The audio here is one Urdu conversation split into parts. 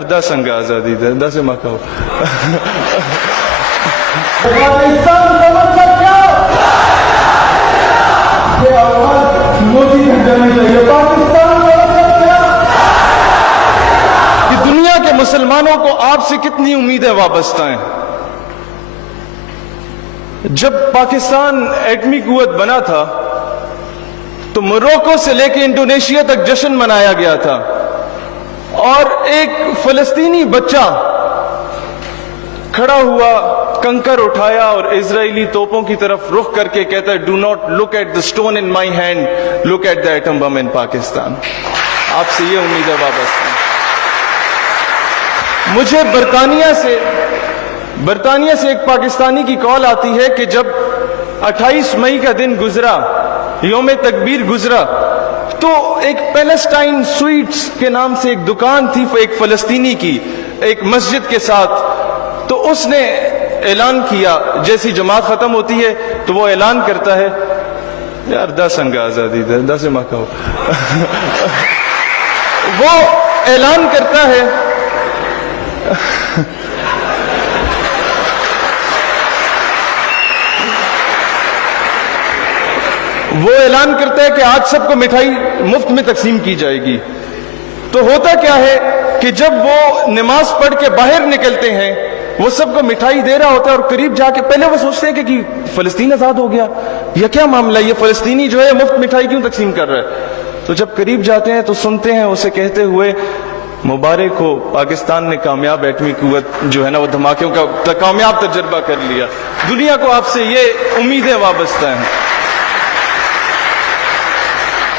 یار 10 انگ آزادی دے 10 مکاؤ پاکستان کا مطلب کیا؟ یہ آواز موٹی کر جانی چاہیے. پاکستان کا مطلب کیا؟ کہ دنیا کے مسلمانوں کو آپ سے کتنی امیدیں وابستہ ہیں. جب پاکستان ایٹمی قوت بنا تھا تو موروکو سے لے کے انڈونیشیا تک جشن منایا گیا تھا, اور ایک فلسطینی بچہ کھڑا ہوا, کنکر اٹھایا اور اسرائیلی توپوں کی طرف رخ کر کے کہتا ہے, do not look at the stone in my hand, look at the atom bomb in Pakistan. آپ سے یہ امید ہے وابستہ ہے. مجھے برطانیہ سے ایک پاکستانی کی کال آتی ہے کہ جب 28 مئی کا دن گزرا, یوم تکبیر گزرا, تو ایک پیلسٹائن سویٹس کے نام سے ایک دکان تھی ایک فلسطینی کی ایک مسجد کے ساتھ, تو اس نے اعلان کیا, جیسی جماعت ختم ہوتی ہے تو وہ اعلان کرتا ہے, یار 10 انگ آزادی دے 10 مکاؤ وہ اعلان کرتا ہے کہ آج سب کو مٹھائی مفت میں تقسیم کی جائے گی. تو ہوتا کیا ہے کہ جب وہ نماز پڑھ کے باہر نکلتے ہیں, وہ سب کو مٹھائی دے رہا ہوتا ہے, اور قریب جا کے پہلے وہ سوچتے ہیں کہ فلسطین آزاد ہو گیا, یہ کیا معاملہ, یہ فلسطینی جو ہے مفت مٹھائی کیوں تقسیم کر رہا ہے. تو جب قریب جاتے ہیں تو سنتے ہیں اسے کہتے ہوئے, مبارک ہو, پاکستان نے کامیاب ایٹمی قوت جو ہے نا وہ دھماکوں کا کامیاب تجربہ کر لیا. دنیا کو آپ سے یہ امیدیں وابستہ ہیں.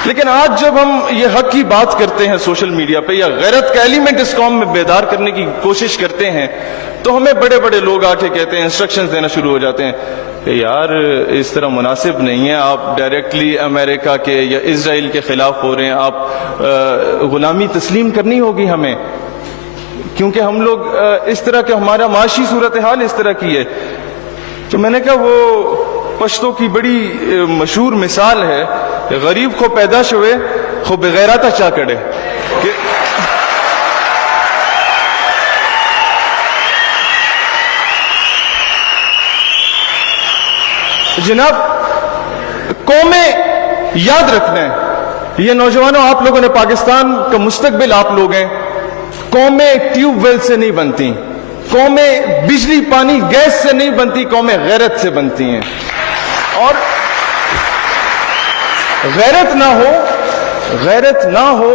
لیکن آج جب ہم یہ حق کی بات کرتے ہیں سوشل میڈیا پہ, یا غیرت کا ایلیمنٹ اس قوم میں بیدار کرنے کی کوشش کرتے ہیں, تو ہمیں بڑے بڑے لوگ آ کے کہتے ہیں, انسٹرکشنز دینا شروع ہو جاتے ہیں کہ یار اس طرح مناسب نہیں ہے, آپ ڈائریکٹلی امریکہ کے یا اسرائیل کے خلاف ہو رہے ہیں, آپ غلامی تسلیم کرنی ہوگی ہمیں, کیونکہ ہم لوگ اس طرح کے, ہمارا معاشی صورتحال اس طرح کی ہے. تو میں نے کہا وہ پشتوں کی بڑی مشہور مثال ہے, غریب کو پیداش ہوئے خو بغیرتا چا کڑے. جناب قومیں یاد رکھنا ہے, یہ نوجوانوں آپ لوگوں نے پاکستان کا مستقبل آپ لوگ ہیں. قومیں ٹیوب ویل سے نہیں بنتی, قومیں بجلی پانی گیس سے نہیں بنتی, قومیں غیرت سے بنتی ہیں. اور غیرت نہ ہو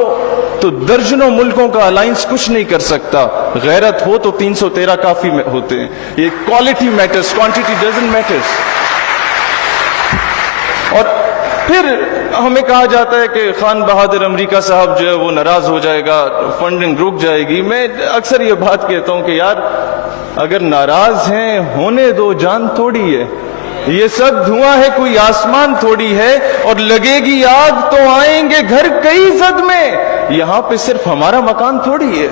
تو درجنوں ملکوں کا الائنس کچھ نہیں کر سکتا. غیرت ہو تو 313 کافی ہوتے ہیں. یہ quality matters, quantity doesn't matters. اور پھر ہمیں کہا جاتا ہے کہ خان بہادر امریکہ صاحب جو ہے وہ ناراض ہو جائے گا, فنڈنگ رک جائے گی. میں اکثر یہ بات کہتا ہوں کہ یار اگر ناراض ہیں ہونے دو, جان تھوڑی ہے, یہ سب دھواں ہے, کوئی آسمان تھوڑی ہے, اور لگے گی آگ تو آئیں گے گھر کئی زد میں, یہاں پہ صرف ہمارا مکان تھوڑی ہے.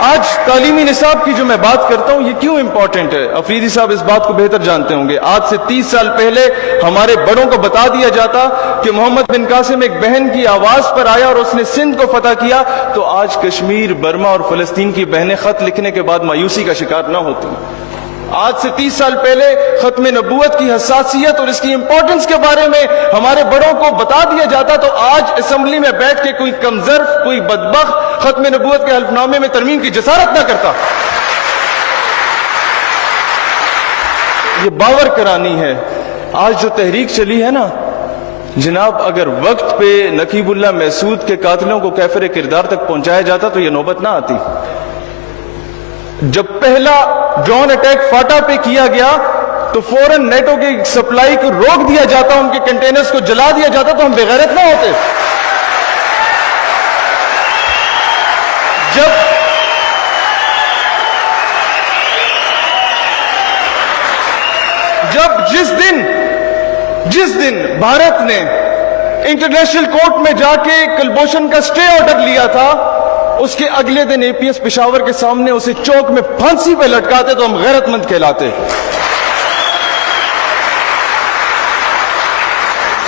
آج تعلیمی نصاب کی جو میں بات کرتا ہوں, یہ کیوں امپورٹنٹ ہے؟ افریدی صاحب اس بات کو بہتر جانتے ہوں گے. آج سے 30 سال پہلے ہمارے بڑوں کو بتا دیا جاتا کہ محمد بن قاسم ایک بہن کی آواز پر آیا اور اس نے سندھ کو فتح کیا, تو آج کشمیر, برما اور فلسطین کی بہنیں خط لکھنے کے بعد مایوسی کا شکار نہ ہوتی. آج سے 30 سال پہلے ختم نبوت کی حساسیت اور اس کی امپورٹنس کے بارے میں ہمارے بڑوں کو بتا دیا جاتا, تو آج اسمبلی میں بیٹھ کے کوئی کمزرف, کوئی بدبخت ختم نبوت کے حلف نامے میں ترمیم کی جسارت نہ کرتا. یہ باور کرانی ہے. آج جو تحریک چلی ہے نا جناب, اگر وقت پہ نقیب اللہ محسود کے قاتلوں کو کیفر کردار تک پہنچایا جاتا تو یہ نوبت نہ آتی. جب پہلا ڈرون اٹیک فاٹا پہ کیا گیا تو فوراً نیٹو کی سپلائی کو روک دیا جاتا, ان کے کنٹینرز کو جلا دیا جاتا, تو ہم بغیرت نہ ہوتے. جس دن بھارت نے انٹرنیشنل کورٹ میں جا کے کلبھوشن کا سٹے آرڈر لیا تھا, اس کے اگلے دن اے پی ایس پشاور کے سامنے اسے چوک میں پھانسی پہ لٹکاتے تو ہم غیرت مند کہلاتے.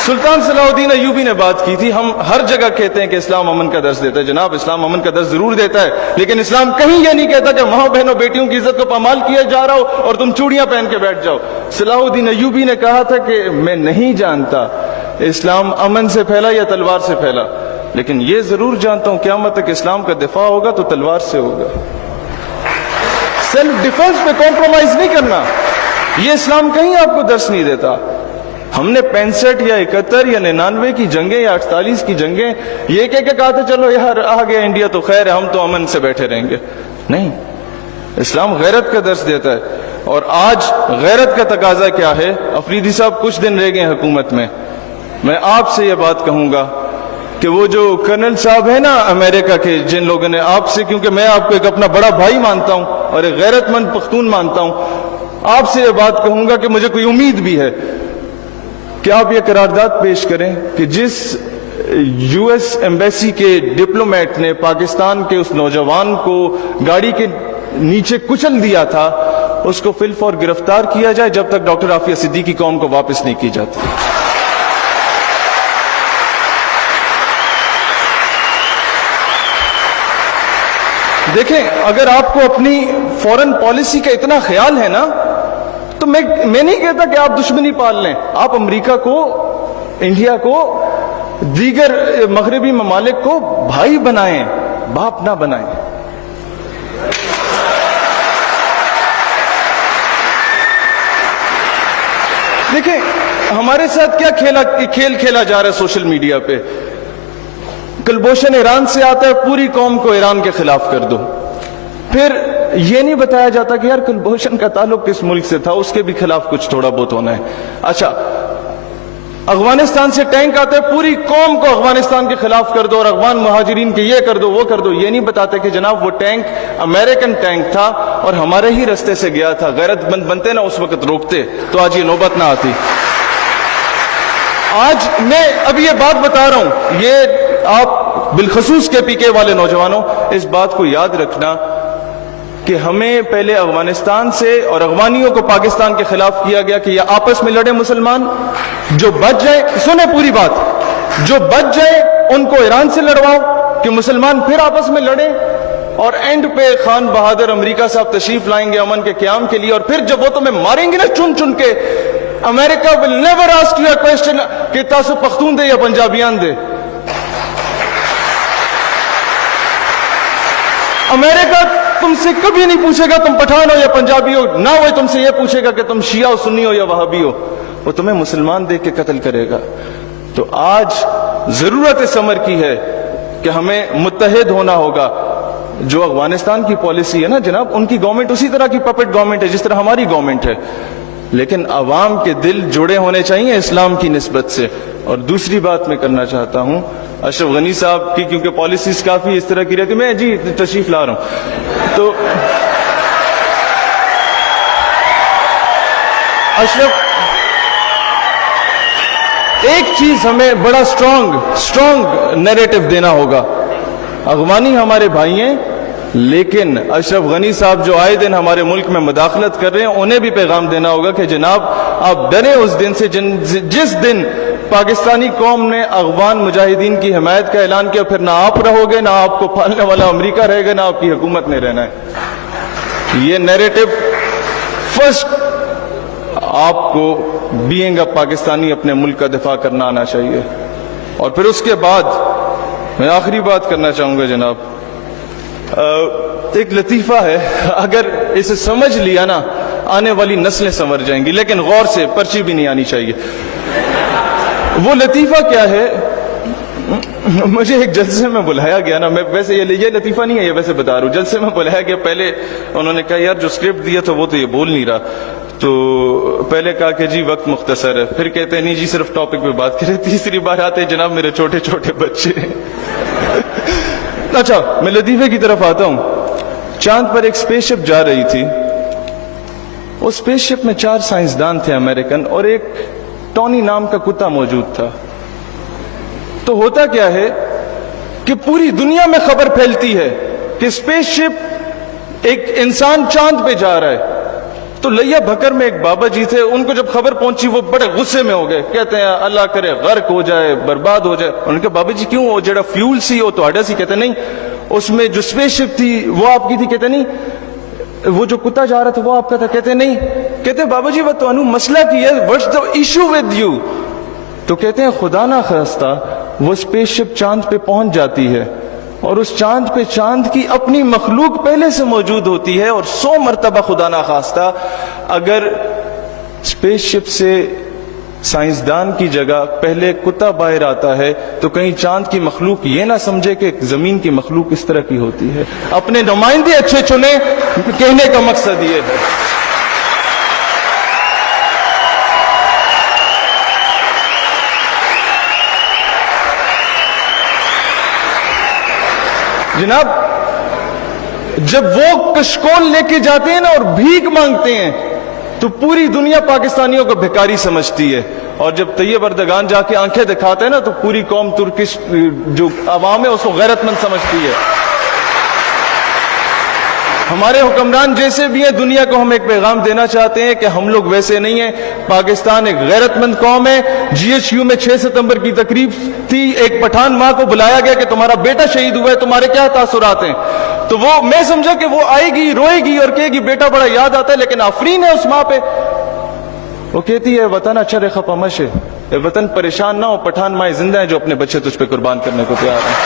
سلطان صلاح الدین ایوبی نے بات کی تھی، ہم ہر جگہ کہتے ہیں کہ اسلام امن کا درس دیتا ہے. جناب اسلام امن کا درس ضرور دیتا ہے، لیکن اسلام کہیں یہ نہیں کہتا کہ ماں بہنوں بیٹیوں کی عزت کو پامال کیا جا رہا ہو اور تم چوڑیاں پہن کے بیٹھ جاؤ. صلاح الدین ایوبی نے کہا تھا کہ میں نہیں جانتا اسلام امن سے پھیلا یا تلوار سے پھیلا، لیکن یہ ضرور جانتا ہوں قیامت تک اسلام کا دفاع ہوگا تو تلوار سے ہوگا. سیلف ڈیفنس پہ کمپرومائز نہیں کرنا، یہ اسلام کہیں آپ کو درس نہیں دیتا. ہم نے 65 یا 71 یا 99 کی جنگیں یا 48 کی جنگیں یہ کہہ کے کہا تھا چلو یار آ گیا انڈیا تو خیر ہے، ہم تو امن سے بیٹھے رہیں گے. نہیں، اسلام غیرت کا درس دیتا ہے. اور آج غیرت کا تقاضا کیا ہے؟ افریدی صاحب کچھ دن رہ گئے حکومت میں آپ سے یہ بات کہوں گا کہ وہ جو کرنل صاحب ہیں نا امریکہ کے، جن لوگوں نے آپ سے، کیونکہ میں آپ کو ایک اپنا بڑا بھائی مانتا ہوں اور ایک غیرت مند پختون مانتا ہوں، آپ سے یہ بات کہوں گا کہ مجھے کوئی امید بھی ہے کہ آپ یہ قرارداد پیش کریں کہ جس یو ایس ایمبیسی کے ڈپلومیٹ نے پاکستان کے اس نوجوان کو گاڑی کے نیچے کچل دیا تھا، اس کو فی الفور گرفتار کیا جائے جب تک ڈاکٹر عافیہ صدیقی قوم کو واپس نہیں کی جاتی. دیکھیں، اگر آپ کو اپنی فورن پالیسی کا اتنا خیال ہے نا تو میں نہیں کہتا کہ آپ دشمنی پال لیں. آپ امریکہ کو، انڈیا کو، دیگر مغربی ممالک کو بھائی بنائیں، باپ نہ بنائیں. دیکھیں ہمارے ساتھ کیا کھیل کھیلا جا رہا ہے سوشل میڈیا پہ. کلبھوشن ایران سے آتا ہے، پوری قوم کو ایران کے خلاف کر دو. پھر یہ نہیں بتایا جاتا کہ یار کلبھوشن کا تعلق کس ملک سے تھا، اس کے بھی خلاف کچھ تھوڑا بہت ہونا ہے. اچھا، افغانستان سے ٹینک آتا ہے، پوری قوم کو افغانستان کے خلاف کر دو اور افغان مہاجرین کے یہ کر دو وہ کر دو. یہ نہیں بتاتے کہ جناب وہ ٹینک امریکن ٹینک تھا اور ہمارے ہی رستے سے گیا تھا. غیرت مند بنتے نا اس وقت روکتے تو آج یہ نوبت نہ آتی. آج میں اب یہ بات بتا رہا ہوں، یہ آپ بالخصوص کے پی کے والے نوجوانوں اس بات کو یاد رکھنا کہ ہمیں پہلے افغانستان سے اور افغانیوں کو پاکستان کے خلاف کیا گیا کہ یہ آپس میں لڑے مسلمان، جو بچ جائیں، سنیں پوری بات، جو بچ جائیں ان کو ایران سے لڑواؤ کہ مسلمان پھر آپس میں لڑیں، اور اینڈ پہ خان بہادر امریکہ صاحب تشریف لائیں گے امن کے قیام کے لیے، اور پھر جب وہ تمہیں ماریں گے نا چن چن کے، امریکہ will never ask you a question کہ تاسو پختون دے یا پنجابیان دے. امریکہ تم سے کبھی نہیں پوچھے گا تم پٹھان ہو یا پنجابی ہو، نہ وہ تم سے یہ پوچھے گا کہ تم شیعہ ہو، سنی ہو یا وہابی ہو. وہ تمہیں مسلمان دیکھ کے قتل کرے گا. تو آج ضرورت اس امر کی ہے کہ ہمیں متحد ہونا ہوگا. جو افغانستان کی پالیسی ہے نا جناب، ان کی گورنمنٹ اسی طرح کی پپٹ گورنمنٹ ہے جس طرح ہماری گورنمنٹ ہے، لیکن عوام کے دل جڑے ہونے چاہیے اسلام کی نسبت سے. اور دوسری بات میں کرنا چاہتا ہوں اشرف غنی صاحب کی، کیونکہ پالیسیز کافی اس طرح کی رہتی، میں جی تشریف لا رہا ہوں. تو اشرف، ایک چیز ہمیں بڑا سٹرونگ نیریٹو دینا ہوگا. افغانی ہمارے بھائی ہیں، لیکن اشرف غنی صاحب جو آئے دن ہمارے ملک میں مداخلت کر رہے ہیں، انہیں بھی پیغام دینا ہوگا کہ جناب آپ ڈریں اس دن سے جس دن پاکستانی قوم نے افغان مجاہدین کی حمایت کا اعلان کیا. پھر نہ آپ رہو گے، نہ آپ کو پالنے والا امریکہ رہے گا، نہ آپ کی حکومت نے رہنا ہے. یہ نیریٹو فرسٹ آپ کو بینگ اے پاکستانی اپنے ملک کا دفاع کرنا آنا چاہیے. اور پھر اس کے بعد میں آخری بات کرنا چاہوں گا جناب، ایک لطیفہ ہے، اگر اسے سمجھ لیا نا آنے والی نسلیں سنور جائیں گی، لیکن غور سے، پرچی بھی نہیں آنی چاہیے. وہ لطیفہ کیا ہے؟ مجھے ایک جلسے میں بلایا گیا نا، میں ویسے یہ لطیفہ نہیں ہے، یہ ویسے بتا رہا ہوں. جلسے میں بلایا گیا، پہلے انہوں نے کہا یار جو اسکرپٹ دیا تھا وہ تو یہ بول نہیں رہا. تو پہلے کہا کہ جی وقت مختصر ہے، پھر کہتے ہیں نہیں جی صرف ٹاپک پہ بات کریں. تیسری بار آتے جناب میرے چھوٹے چھوٹے بچے. اچھا میں لطیفے کی طرف آتا ہوں. چاند پر ایک اسپیس شپ جا رہی تھی. اس اسپیس شپ میں 4 سائنسدان تھے امریکن، اور ایک ٹونی نام کا کتا موجود تھا. تو ہوتا کیا ہے کہ پوری دنیا میں خبر پھیلتی ہے کہ اسپیس شپ ایک انسان چاند پہ جا رہا ہے. تو لیا بھکر میں ایک بابا جی تھے, ان کو جب خبر پہنچی وہ بڑے غصے میں ہو گئے, کہتے ہیں اللہ کرے غرق ہو جائے, برباد ہو جائے. انہوں نے کہا بابا جی کیوں, وہ جڑا فیول سی وہ تہاڈا سی؟ کہتے نہیں, اس میں جو اسپیس شپ تھی وہ آپ کی تھی. کہتے نہیں, وہ جو کتا جا رہا تھا وہ آپ کا تھا. کہتے نہیں. کہتے بابا جی وہ تو مسئلہ کی ہے, what's the issue with you? تو کہتے ہیں خدا نہ خواستہ وہ اسپیس شپ چاند پہ پہنچ جاتی ہے, اور اس چاند پہ چاند کی اپنی مخلوق پہلے سے موجود ہوتی ہے, اور 100 مرتبہ خدا نہ خواستہ اگر اسپیس شپ سے سائنسدان کی جگہ پہلے کتا باہر آتا ہے تو کہیں چاند کی مخلوق یہ نہ سمجھے کہ زمین کی مخلوق اس طرح کی ہوتی ہے. اپنے نمائندے اچھے چنے, کہنے کا مقصد یہ ہے. جناب جب وہ کشکول لے کے جاتے ہیں نا اور بھیک مانگتے ہیں تو پوری دنیا پاکستانیوں کو بھکاری سمجھتی ہے, اور جب طیب اردگان جا کے آنکھیں دکھاتے ہیں نا تو پوری قوم ترکش جو عوام ہے اس کو غیرت مند سمجھتی ہے. ہمارے حکمران جیسے بھی ہیں, دنیا کو ہم ایک پیغام دینا چاہتے ہیں کہ ہم لوگ ویسے نہیں ہیں. پاکستان ایک غیرت مند قوم ہے. جی ایچ یو میں 6 ستمبر کی تقریب تھی, ایک پٹھان ماں کو بلایا گیا کہ تمہارا بیٹا شہید ہوا ہے, تمہارے کیا تاثرات ہیں؟ تو وہ, میں سمجھا کہ وہ آئے گی, روئے گی اور کہے گی بیٹا بڑا یاد آتا ہے, لیکن آفرین ہے اس ماں پہ. وہ کہتی ہے وطن اچھا ریخا پمش ہے, اے وطن پریشان نہ ہو, پٹھان مائیں زندہ ہیں جو اپنے بچے تجھ پہ قربان کرنے کو تیار ہیں.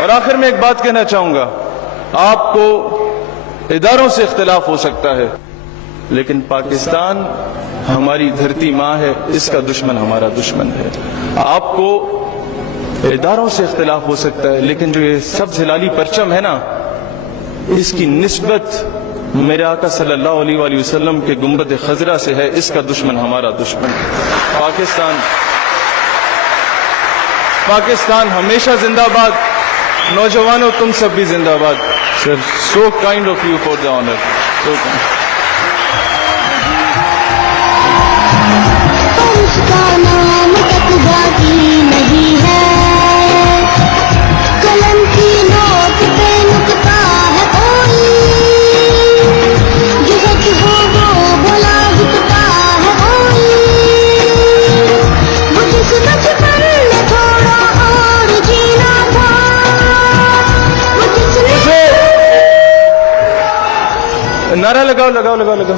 اور آخر میں ایک بات کہنا چاہوں گا, آپ کو اداروں سے اختلاف ہو سکتا ہے لیکن پاکستان ہماری دھرتی ماں ہے, اس کا دشمن ہمارا دشمن ہے. آپ کو اداروں سے اختلاف ہو سکتا ہے لیکن جو یہ سبز ہلالی پرچم ہے نا, اس کی نسبت میرے آقا صلی اللہ علیہ وآلہ وسلم کے گنبد خضرا سے ہے, اس کا دشمن ہمارا دشمن ہے. پاکستان ہمیشہ زندہ باد. نوجوانوں تم سب بھی زندہ باد. Sir, so kind of you for the honour. So kind. اس کا نام تقوا کی نہیں ہے, قلم کی نوک پہ نکتا ہے کوئی, جو سچ ہو وہ بلا دکھتا ہے کوئی, وہ جس بچپن میں تھوڑا اور جینا تھا, وہ جس نے نعرہ لگاؤ لگاؤ لگاؤ لگاؤ.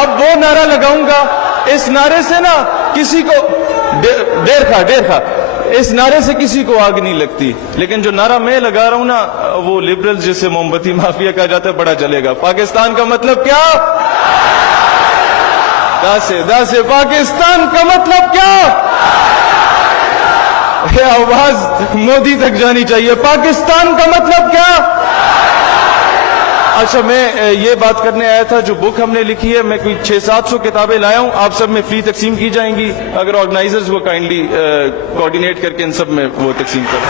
اب وہ نعرہ لگاؤں گا, اس نعرے سے نا کسی کو ڈیر کھا, اس نعرے سے کسی کو آگ نہیں لگتی, لیکن جو نعرہ میں لگا رہا ہوں نا وہ لبرل جسے موم بتی مافیا کہا جاتا ہے, بڑا جلے گا. پاکستان کا مطلب کیا؟ داسے پاکستان کا مطلب کیا؟ یہ آواز مودی تک جانی چاہیے. پاکستان کا مطلب کیا؟ اچھا, میں یہ بات کرنے آیا تھا, جو بک ہم نے لکھی ہے, میں کوئی 600-700 کتابیں لایا ہوں, آپ سب میں فری تقسیم کی جائیں گی اگر آرگنائزرز وہ کائنڈلی کوآرڈینیٹ کر کے ان سب میں وہ تقسیم کریں.